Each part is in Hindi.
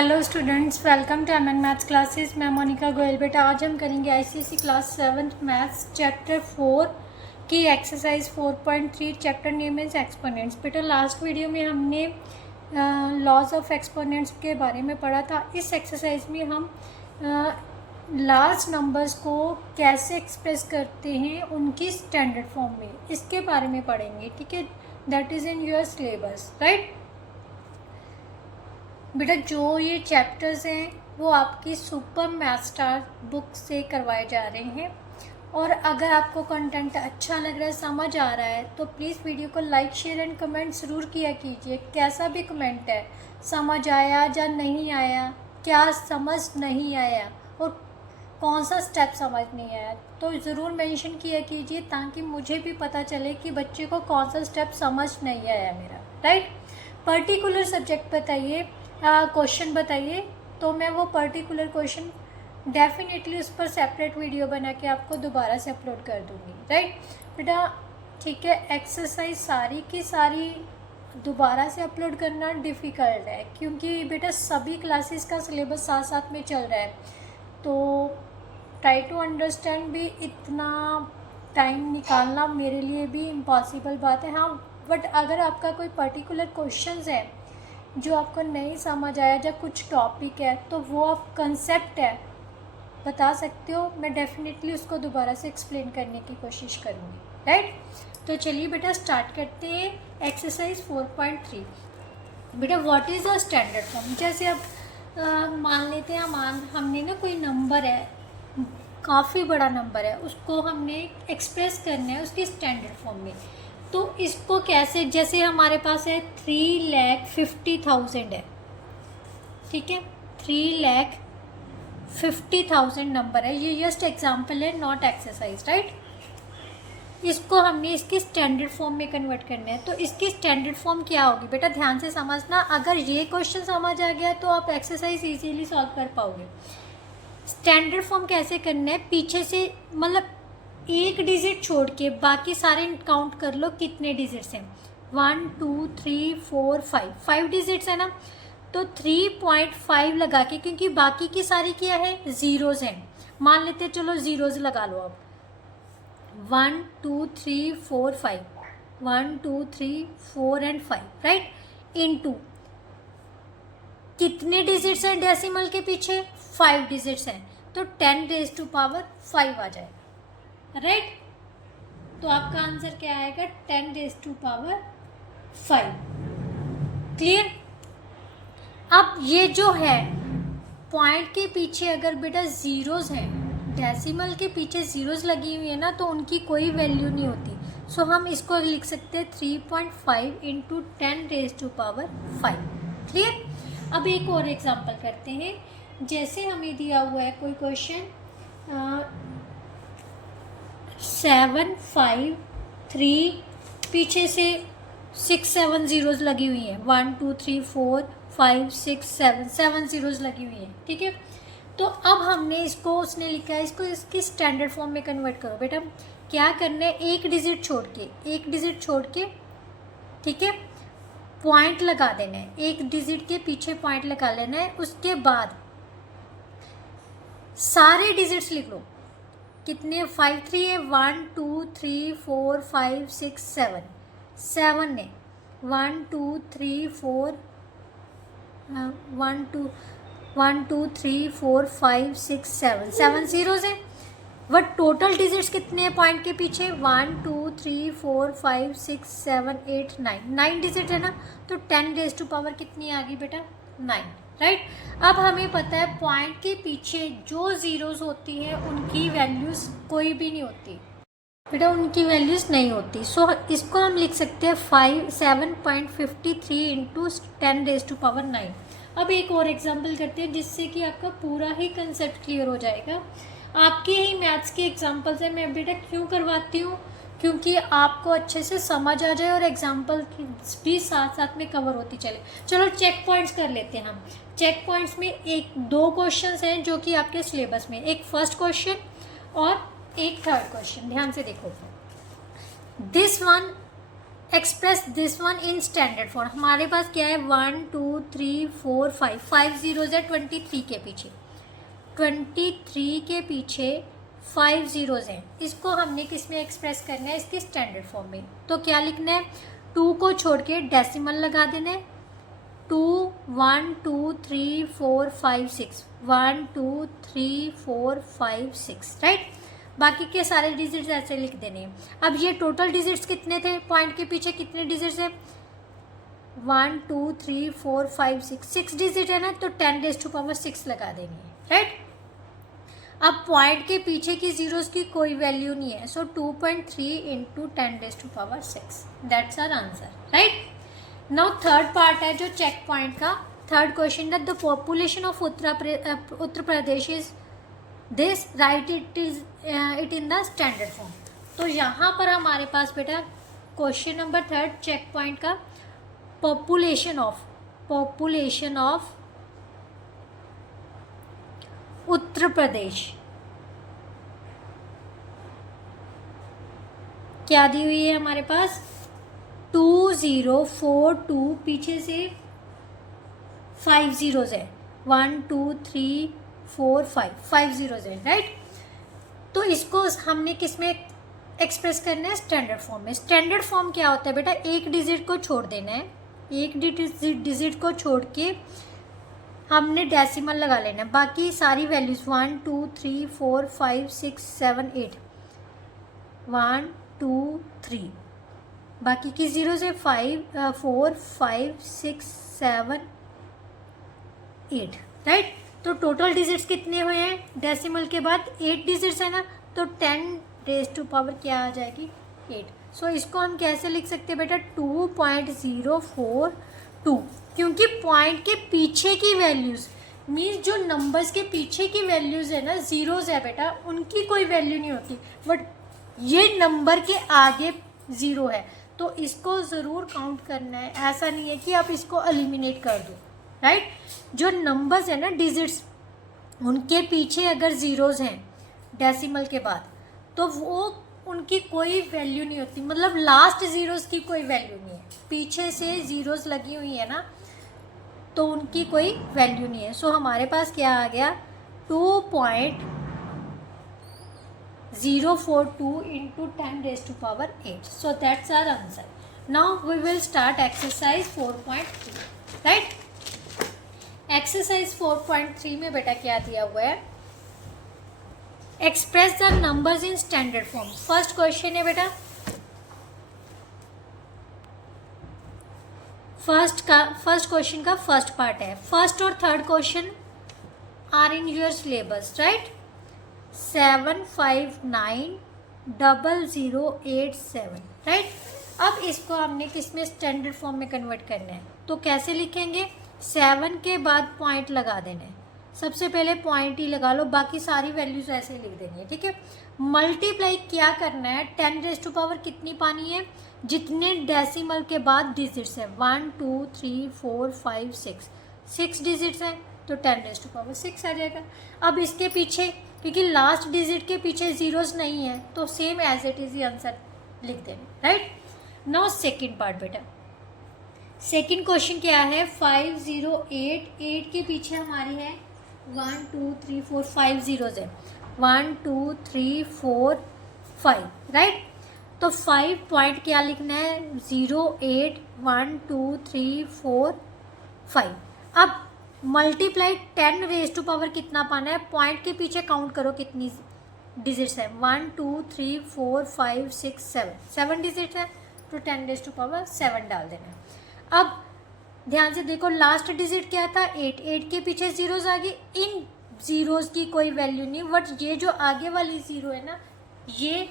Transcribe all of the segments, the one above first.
Hello students, welcome to MN maths classes. मैं मोनिका गोयल। बेटा आज हम करेंगे ICSE class 7th maths chapter 4 की exercise 4.3। Chapter name is exponents. बेटा लास्ट वीडियो में हमने लॉज ऑफ एक्सपोनेंट्स के बारे में पढ़ा था। इस एक्सरसाइज में हम लार्ज नंबर्स को कैसे एक्सप्रेस करते हैं उनकी स्टैंडर्ड फॉर्म में, इसके बारे में पढ़ेंगे। ठीक है, that is in your syllabus, right. बेटा जो ये चैप्टर्स हैं वो आपकी सुपर मैथ स्टार बुक से करवाए जा रहे हैं, और अगर आपको कंटेंट अच्छा लग रहा है, समझ आ रहा है, तो प्लीज़ वीडियो को लाइक शेयर एंड कमेंट ज़रूर किया कीजिए। कैसा भी कमेंट है, समझ आया या नहीं आया, क्या समझ नहीं आया और कौन सा स्टेप समझ नहीं आया, तो ज़रूर मेंशन किया कीजिए ताकि मुझे भी पता चले कि बच्चे को कौन सा स्टेप समझ नहीं आया मेरा, राइट। पर्टिकुलर सब्जेक्ट बताइए, क्वेश्चन बताइए, तो मैं वो पर्टिकुलर क्वेश्चन डेफिनेटली उस पर सेपरेट वीडियो बना के आपको दोबारा से अपलोड कर दूँगी, राइट बेटा। ठीक है, एक्सरसाइज सारी की सारी दोबारा से अपलोड करना डिफ़िकल्ट है क्योंकि बेटा सभी क्लासेस का सिलेबस साथ साथ में चल रहा है, तो ट्राई टू अंडरस्टैंड भी इतना टाइम निकालना मेरे लिए भी इम्पॉसिबल बात है। हाँ, बट अगर आपका कोई पर्टिकुलर क्वेश्चंस है जो आपको नहीं समझ आया या कुछ टॉपिक है, तो वो आप कंसेप्ट है बता सकते हो, मैं डेफिनेटली उसको दोबारा से एक्सप्लेन करने की कोशिश करूँगी, राइट। तो चलिए बेटा स्टार्ट करते हैं एक्सरसाइज 4.3। बेटा what is a standard form. जैसे अब मान लेते हैं हमने ना कोई नंबर है, काफ़ी बड़ा नंबर है, उसको हमने एक्सप्रेस करना है उसकी स्टैंडर्ड फॉर्म में। तो इसको कैसे, जैसे हमारे पास है 3,50,000 है, ठीक है, 3,50,000 नंबर है, ये जस्ट एग्जांपल है, नॉट एक्सरसाइज, राइट। इसको हमने इसकी स्टैंडर्ड फॉर्म में कन्वर्ट करना है, तो इसकी स्टैंडर्ड फॉर्म क्या होगी बेटा, ध्यान से समझना। अगर ये क्वेश्चन समझ आ गया तो आप एक्सरसाइज इजीली सॉल्व कर पाओगे। स्टैंडर्ड फॉर्म कैसे करना है, पीछे से मतलब एक डिजिट छोड़ के बाकी सारे काउंट कर लो कितने डिजिट्स हैं। 1 2 3 4 5, 5 डिजिट्स है ना, तो 3.5 लगा के, क्योंकि बाकी की सारी क्या है, ज़ीरोज़ हैं, मान लेते चलो ज़ीरोज़ लगा लो आप। 1 2 3 4 5, 1 2 3 4 एंड 5, राइट। इनटू कितने डिजिट्स हैं डेसिमल के पीछे, 5 डिजिट्स हैं, तो 10⁻5 आ जाएगा, राइट। तो आपका आंसर क्या आएगा, 10⁻5। क्लियर। अब ये जो है पॉइंट के पीछे अगर बेटा ज़ीरोज़ हैं, डेसिमल के पीछे ज़ीरोज़ लगी हुई है ना, तो उनकी कोई वैल्यू नहीं होती। सो हम इसको लिख सकते हैं 3.5 × 10⁻5। क्लियर। अब एक और एग्जांपल करते हैं। जैसे हमें दिया हुआ है कोई क्वेश्चन 7 5 3, पीछे से 6 7 ज़ीरोज़ लगी हुई हैं, 1 2 3 4 5 6 7 ज़ीरोज़ लगी हुई हैं, ठीक है। तो अब हमने इसको, उसने लिखा है इसको इसकी स्टैंडर्ड फॉर्म में कन्वर्ट करो। बेटा क्या करना है, एक डिजिट छोड़ के, ठीक है, पॉइंट लगा देना है, एक डिजिट के पीछे पॉइंट लगा लेना है। उसके बाद सारे डिजिट्स लिख लो, कितने 5 3 है, 1 2 3 4 5 6 7, 7 है, 1 2 3 4 1 2 3 4 5 6 7, 7 ज़ीरोज़ है। बट टोटल डिजिट्स कितने हैं पॉइंट के पीछे, 1 2 3 4 5 6 7 8 9, 9 डिजिट है ना, तो 10⁻कितनी आ गई बेटा, 9, राइट। अब हमें पता है पॉइंट के पीछे जो ज़ीरोज़ होती हैं उनकी वैल्यूज़ कोई भी नहीं होती बेटा, उनकी वैल्यूज़ नहीं होती। सो इसको हम लिख सकते हैं 7.53 × 10⁻9। अब एक और एग्जांपल करते हैं जिससे कि आपका पूरा ही कंसेप्ट क्लियर हो जाएगा। आपके ही मैथ्स के एग्जांपल से मैं बेटा क्यों करवाती हूँ, क्योंकि आपको अच्छे से समझ आ जाए और एग्जांपल भी साथ साथ में कवर होती चले। चलो चेक पॉइंट्स कर लेते हैं हम। चेक पॉइंट्स में एक दो क्वेश्चंस हैं जो कि आपके सिलेबस में, एक फर्स्ट क्वेश्चन और एक थर्ड क्वेश्चन। ध्यान से देखो, this one express this one in standard form. हमारे पास क्या है 1 2 3 4 5 5 जीरोज है 23 के पीछे, 23 के पीछे 5 जीरोज हैं। इसको हमने किस में एक्सप्रेस करना है, इसके स्टैंडर्ड फॉर्म में। तो क्या लिखना है, 2 को छोड़ के डेसिमल लगा देना है। 2 1 2 3 4 5 6 1 2 3 4 5 6 राइट। बाकी के सारे डिजिट्स ऐसे लिख देने हैं। अब ये टोटल डिजिट्स कितने थे, पॉइंट के पीछे कितने डिजिट्स हैं, 1 2 3 4 5 6 डिजिट है ना, तो 10⁻6 लगा देंगे राइट। अब पॉइंट के पीछे की जीरोस की कोई वैल्यू नहीं है, so 2.3 into 10⁻6 that's our answer right. Now third part है जो चेक पॉइंट का। Third question the population of Uttar Pradesh is this, write it in the standard form. तो यहाँ पर हमारे पास बेटा question number third check point का पॉपुलेशन ऑफ उत्तर प्रदेश क्या दी हुई है हमारे पास, 2042, पीछे से 5 जीरोज है, 1 2 3 4 5 जीरोज है राइट। तो इसको हमने किस में एक्सप्रेस करना है, स्टैंडर्ड फॉर्म में। स्टैंडर्ड फॉर्म क्या होता है बेटा, एक डिजिट को छोड़ देना है, एक डिजिट को छोड़ के हमने डेसिमल लगा लेना है। बाकी सारी वैल्यूज 1 2 3 4 5 6 7 8 1 2 3, बाकी की जीरो से 4 5 6 7 8 राइट। तो टोटल डिजिट्स कितने हुए हैं, डेसिमल के बाद 8 डिजिट्स है ना, तो 10⁻⁴ क्या आ जाएगी 8। सो इसको हम कैसे लिख सकते हैं बेटा, 2.042, क्योंकि पॉइंट के पीछे की वैल्यूज़ मीन्स जो नंबर्स के पीछे की वैल्यूज़ है ना, ज़ीरोज़ है बेटा, उनकी कोई वैल्यू नहीं होती, बट ये नंबर के आगे ज़ीरो है तो इसको ज़रूर काउंट करना है। ऐसा नहीं है कि आप इसको एलिमिनेट कर दो राइट। जो नंबर्स है ना डिजिट्स, उनके पीछे अगर ज़ीरोज़ हैं डेसिमल के बाद, तो वो उनकी कोई वैल्यू नहीं होती, मतलब लास्ट ज़ीरोज़ की कोई वैल्यू नहीं है, पीछे से ज़ीरोज़ लगी हुई है ना, तो उनकी कोई वैल्यू नहीं है। सो हमारे पास क्या आ गया, 2.042 into 10⁻⁸ so that's our answer. Now we will start exercise 4.3 right. Exercise 4.3 में बेटा क्या दिया हुआ है, express the numbers in standard form. First question है बेटा, फर्स्ट क्वेश्चन का फर्स्ट पार्ट है। फर्स्ट और third question are in your syllabus right. 7590087 right. अब इसको हमने किस में, स्टैंडर्ड फॉर्म में कन्वर्ट करना है, तो कैसे लिखेंगे, 7 के बाद पॉइंट लगा देना है, सबसे पहले पॉइंट ही लगा लो, बाकी सारी वैल्यूज ऐसे लिख देनी है ठीक है। मल्टीप्लाई क्या करना है, 10⁻⁴ कितनी पानी है, जितने डेसिमल के बाद डिजिट्स है, 1 2 3 4 5 6 डिजिट्स हैं, तो 10⁻⁶ आ जाएगा। अब इसके पीछे, क्योंकि लास्ट डिजिट के पीछे ज़ीरोज़ नहीं है, तो सेम एज इट इज़ ही आंसर लिख देंगे राइट। नाउ सेकेंड पार्ट बेटा, सेकेंड क्वेश्चन क्या है, 508 के पीछे हमारी है 1 2 3 4 5 जीरोज है, 1 2 3 4 5 राइट। तो 5 पॉइंट क्या लिखना है, 0 8 1 2 3 4 5। अब मल्टीप्लाई 10⁻⁴ कितना पाना है, पॉइंट के पीछे काउंट करो कितनी डिजिट्स है, 1 2 3 4 5 6 7 डिजिट्स है, तो 10⁻⁷ डाल देना है। अब ध्यान से देखो, लास्ट डिजिट क्या था, 8 के पीछे ज़ीरोज़ आ गई, इन ज़ीरोज़ की कोई वैल्यू नहीं, बट ये जो आगे वाली ज़ीरो है ना, ये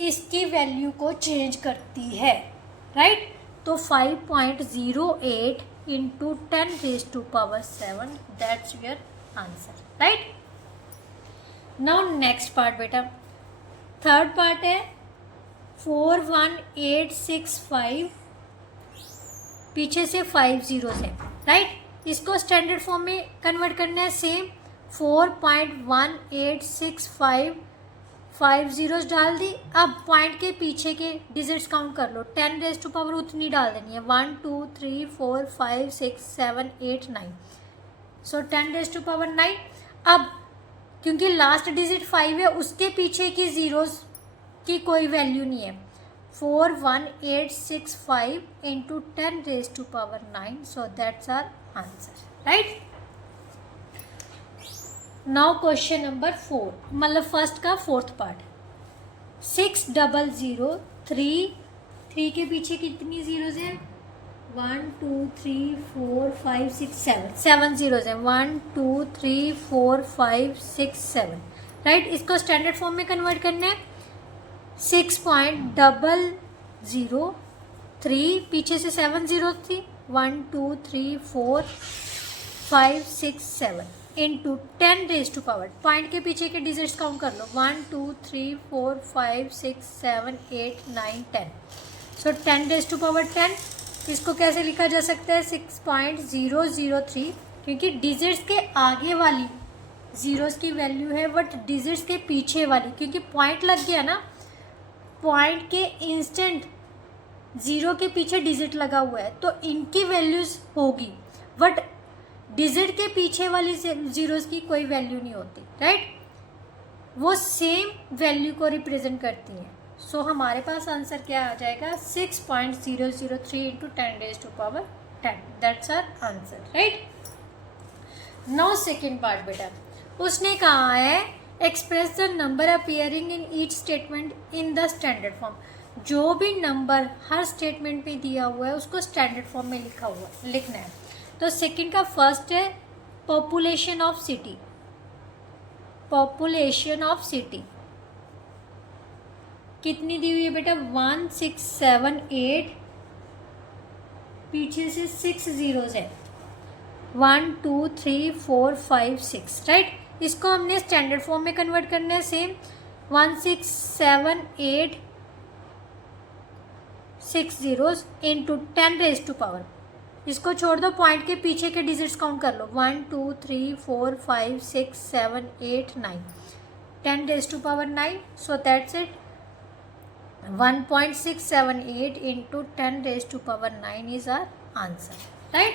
इसकी वैल्यू को चेंज करती है राइट। तो 5.08 into 10⁻⁷ that's your answer right. Now next part बेटा, थर्ड पार्ट है 41865, पीछे से 5 जीरोज़ हैं राइट। इसको स्टैंडर्ड फॉर्म में कन्वर्ट करना है, सेम 4.1865 5 जीरोस डाल दी। अब पॉइंट के पीछे के डिजिट्स काउंट कर लो, 10 रेज टू पावर उतनी डाल देनी है, 1 2 3 4 5 6 7 8 9। So 10 raise to power 9। अब क्योंकि लास्ट डिजिट 5 है, उसके पीछे की जीरोस की कोई वैल्यू नहीं है। 4 1 8 6 5 into 10 raise to power 9। So that's our answer, right. Now question number 4, मतलब फर्स्ट का फोर्थ पार्ट। 6003, 3 के पीछे कितनी जीरोज हैं? 1 2 3 4 5 6 7, 7 जीरोज हैं। 1 2 3 4 5 6 7, राइट। इसको स्टैंडर्ड फॉर्म में कन्वर्ट करना है। 6.003, पीछे से 7 जीरो थी, 1 2 3 4 5 6 7 into 10 raise to power, point के पीछे के डिजिट्स काउंट कर लो, 1 2 3 4 5 6 7 8 9 10। So 10 raise to power 10। इसको कैसे लिखा जा सकता है? 6.003, क्योंकि डिजिट्स के आगे वाली जीरोस की वैल्यू है, बट डिजिट्स के पीछे वाली, क्योंकि पॉइंट लग गया ना, पॉइंट के इंस्टेंट ज़ीरो के पीछे डिजिट लगा हुआ है, तो इनकी वैल्यूज़ होगी, बट डिजिट के पीछे वाली जीरोस की कोई वैल्यू नहीं होती, राइट। वो सेम वैल्यू को रिप्रेजेंट करती हैं। सो हमारे पास आंसर क्या आ जाएगा? 6.003 into 10 raise to power 10, that's our answer, right. Now second part बेटा, उसने कहा है express the number appearing in each statement in the standard form. जो भी नंबर हर स्टेटमेंट में दिया हुआ है उसको स्टैंडर्ड फॉर्म में लिखना है। तो सेकंड का फर्स्ट है population of city. Population of city कितनी दी हुई है बेटा? 1678, पीछे से 6 जीरोज है, 1 2 3 4 5 6, राइट। इसको हमने स्टैंडर्ड फॉर्म में कन्वर्ट करना है। Same 1678 6 zeros into 10 raise to power, इसको छोड़ दो, पॉइंट के पीछे के डिजिट्स काउंट कर लो, 1 2 3 4 5 6 7 8 9, 10 raise to power 9। So that's it, 1.678 into 10 raise to power 9 is our answer, right.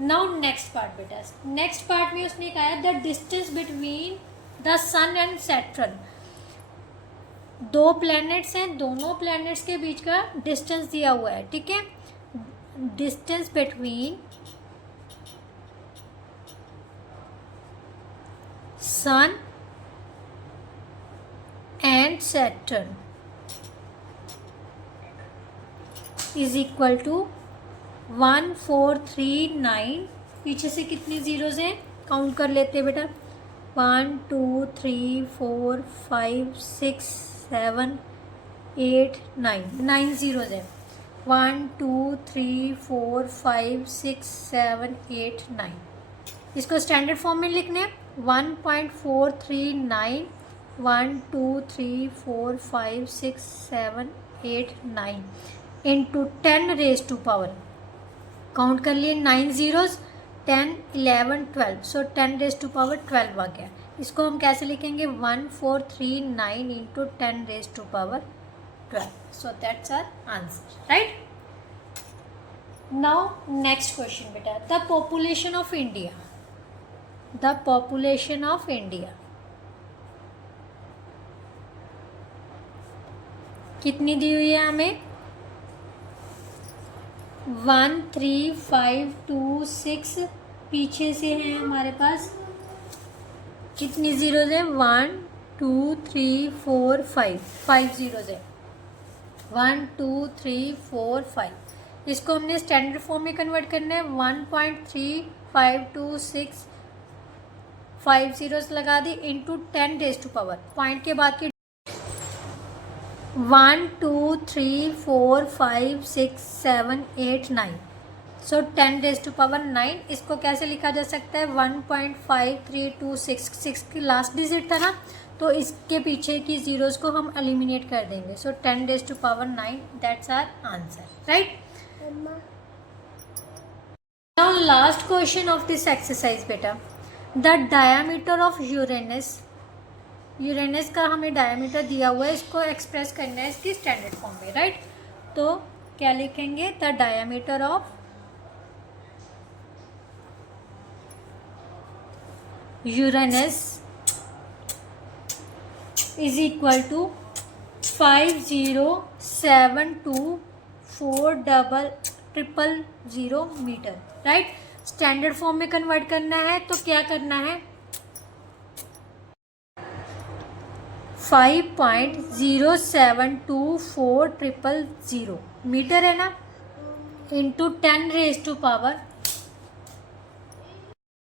Now next part बेटा, नेक्स्ट पार्ट में उसने कहा है the distance between the sun and Saturn. दो प्लैनेट्स हैं, दोनों प्लैनेट्स के बीच का डिस्टेंस दिया हुआ है, ठीक है। Distance between sun and Saturn is equal to 1439। पीछे से कितनी जीरोज हैं काउंट कर लेते हैं बेटा, 1 2 3 4 5 6 7 8 9, 9 जीरोज हैं, 1 2 3 4 5 6 7 8 9। इसको स्टैंडर्ड फॉर्म में लिखने 1.439 1 2 3 4 5 6 7 8 9 into 10 raise to power, count कर लिए 9 zeros, 10 11 12, so 10 raise to power 12 आ गया। इसको हम कैसे लिखेंगे? 1439 into 10 raise to power 12, so that's our answer, right. Now next question बेटा, the population of India. The population of India कितनी दी हुई है हमें? 13526, पीछे से है हमारे पास कितनी जीरोज है? 1 2 3 4 5, 5 जीरोज है, 1 2 3 4 5। इसको हमने स्टैंडर्ड फॉर्म में कन्वर्ट करना है, 1.3526, 5 जीरोज लगा दी into 10 raise to power, point के बाद की 1 2 3 4 5 6 7 8 9, सो 10 रेज टू पावर 9। इसको कैसे लिखा जा सकता है? 1.5326, 6 की लास्ट डिजिट था ना, तो इसके पीछे की जीरोस को हम एलिमिनेट कर देंगे। So 10 raise to power 9, that's our answer, right. Now last question of this exercise बेटा, the diameter of Uranus Uranus का हमें डायमीटर दिया हुआ है, इसको एक्सप्रेस करना है इसकी स्टैंडर्ड फॉर्म में, राइट। तो क्या लिखेंगे, the diameter of Uranus is equal to 50724000 metre, right. Standard form में कन्वर्ट करना है तो क्या करना है, 5.072400 मीटर है ना, इंटू 10⁻⁴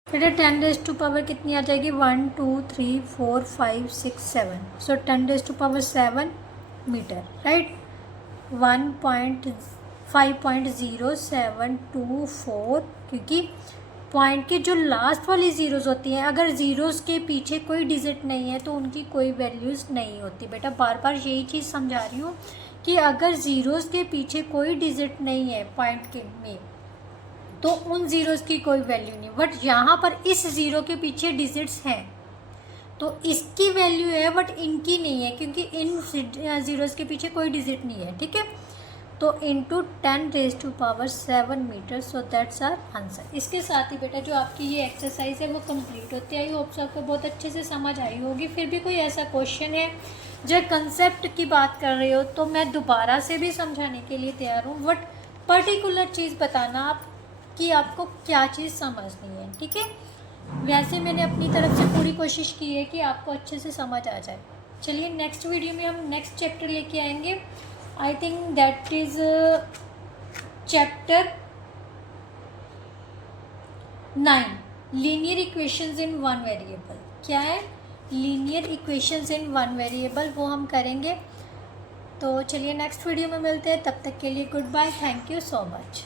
फिर 10⁻⁴ कितनी आ जाएगी, 1 2 3 4 5 6 7, सो 10⁻⁷ मीटर, राइट। 5.0724, क्योंकि पॉइंट के जो लास्ट वाली ज़ीरोज़ होती हैं, अगर ज़ीरोज़ के पीछे कोई डिजिट नहीं है तो उनकी कोई वैल्यूज़ नहीं होती। बेटा बार बार यही चीज़ समझा रही हूँ कि अगर ज़ीरोज़ के पीछे कोई डिजिट नहीं है पॉइंट के में, तो उन ज़ीरोज़ की कोई वैल्यू नहीं। बट यहाँ पर इस ज़ीरो के पीछे डिजिट्स हैं तो इसकी वैल्यू है, बट इनकी नहीं है, क्योंकि इन ज़ीरोज़ के पीछे कोई डिजिट नहीं है, ठीक है। तो into 10⁻⁷ metre, so that's our answer. इसके साथ ही बेटा जो आपकी ये एक्सरसाइज है वो कंप्लीट होती है। आई होप आपको बहुत अच्छे से समझ आई होगी। फिर भी कोई ऐसा क्वेश्चन है जो कंसेप्ट की बात कर रहे हो तो मैं दोबारा से भी समझाने के लिए तैयार हूँ, बट पर्टिकुलर चीज़ बताना आप कि आपको क्या चीज़ समझनी है, ठीक है। वैसे मैंने अपनी तरफ से पूरी कोशिश की है कि आपको अच्छे से समझ आ जाए। चलिए नेक्स्ट वीडियो में हम नेक्स्ट चैप्टर लेके आएंगे। I think that is chapter 9, linear equations in one variable. क्या है, linear equations in one variable, वो हम करेंगे। तो चलिए नेक्स्ट वीडियो में मिलते हैं, तब तक के लिए goodbye, thank you so much.